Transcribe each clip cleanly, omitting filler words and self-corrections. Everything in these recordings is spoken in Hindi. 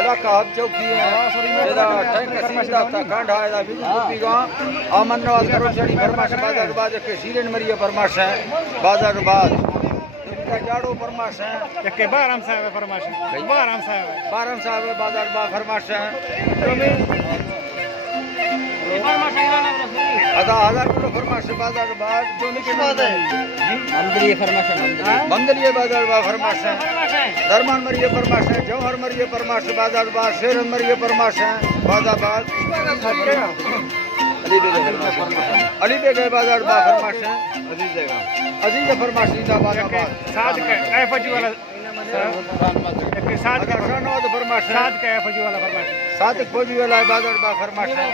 अदा कहब चौकी टैंक सीधा था कांडा है बिगुपीगा अमन नवाज करोचड़ी फरमाश बाजार बाज के सीरेन मरिया फरमाश है बाजार बाज इनका जाड़ो फरमाश है के बाराम साहब फरमाश बाराम साहब बाजार बा फरमाश है अदा 1000 किलो फरमाश बाजार बाज जो निके बात है मंदरिये फरमाश मंदरिये बाजार बा फरमाश है दरमान मरिए फरमाश है जौहर मरिए फरमाश बाजार बाज शेरन मरिए फरमाश है बाजार बाज अली बेगे बाजार बा फरमाश है अजीज फरमाश नीदा बाजार बाज साथ का एफजी वाला साथ का शानवाद फरमाश है साथ का एफजी वाला फरमाश साथ फौजी वाला बाजार बा फरमाश है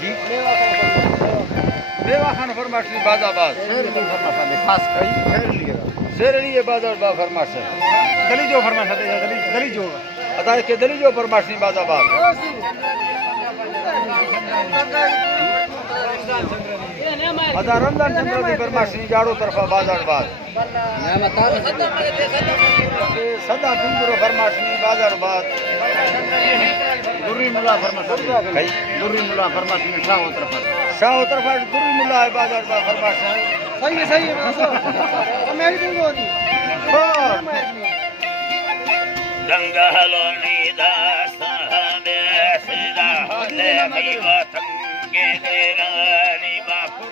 जी मेवा खान फरमाश नी बाजार बाज खास कई शेर लिए बाजार बा फरमाश है दली जो फरमाश है दली जो अदा के दली जो फरमाश नी बाजार बाज अदा रमजान चंद्र दी फरमाश नी जाड़ो तरफा बाजार बाज सदा बिंदुरो फरमाश नी बाजार बाज दुर्री मुला फरमाश दुर्री मुला फरमाश में शाह तरफा दुर्री मुला है बाजार बा फरमाश है सही है मैं भी दूंगा जंगलों दास्ता बेसदा होले मीवा तंगे देरानी बापू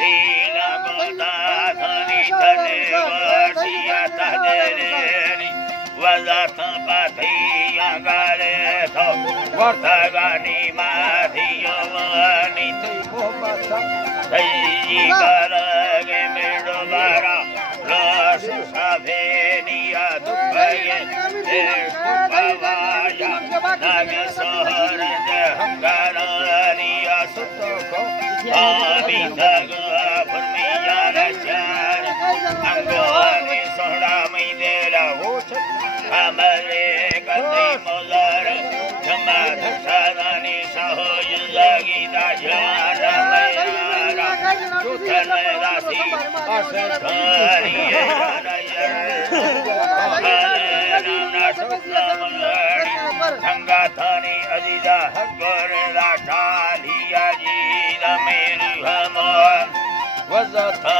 लीला गोदा धनी तने वासिया तदेरेनी वजात पाथिया गाले तो वर्तगानी माधियो वानी तो माता तई करगे मेडो बारा रस साभेनिया दुखये देशुपवाया नागे सहर दे हंगारिया सुतको आमी तगुआ फरमिया रचार अंगोनी सोहड़ा मई देला होछ हमरे गंदी मोजर जमा धसादानी सहो युलगी दाजान मैयारा जुथन रासी आसे करिए गंगा थानी अजीजा हकर लाठा लिया जी मेरू हम वजथा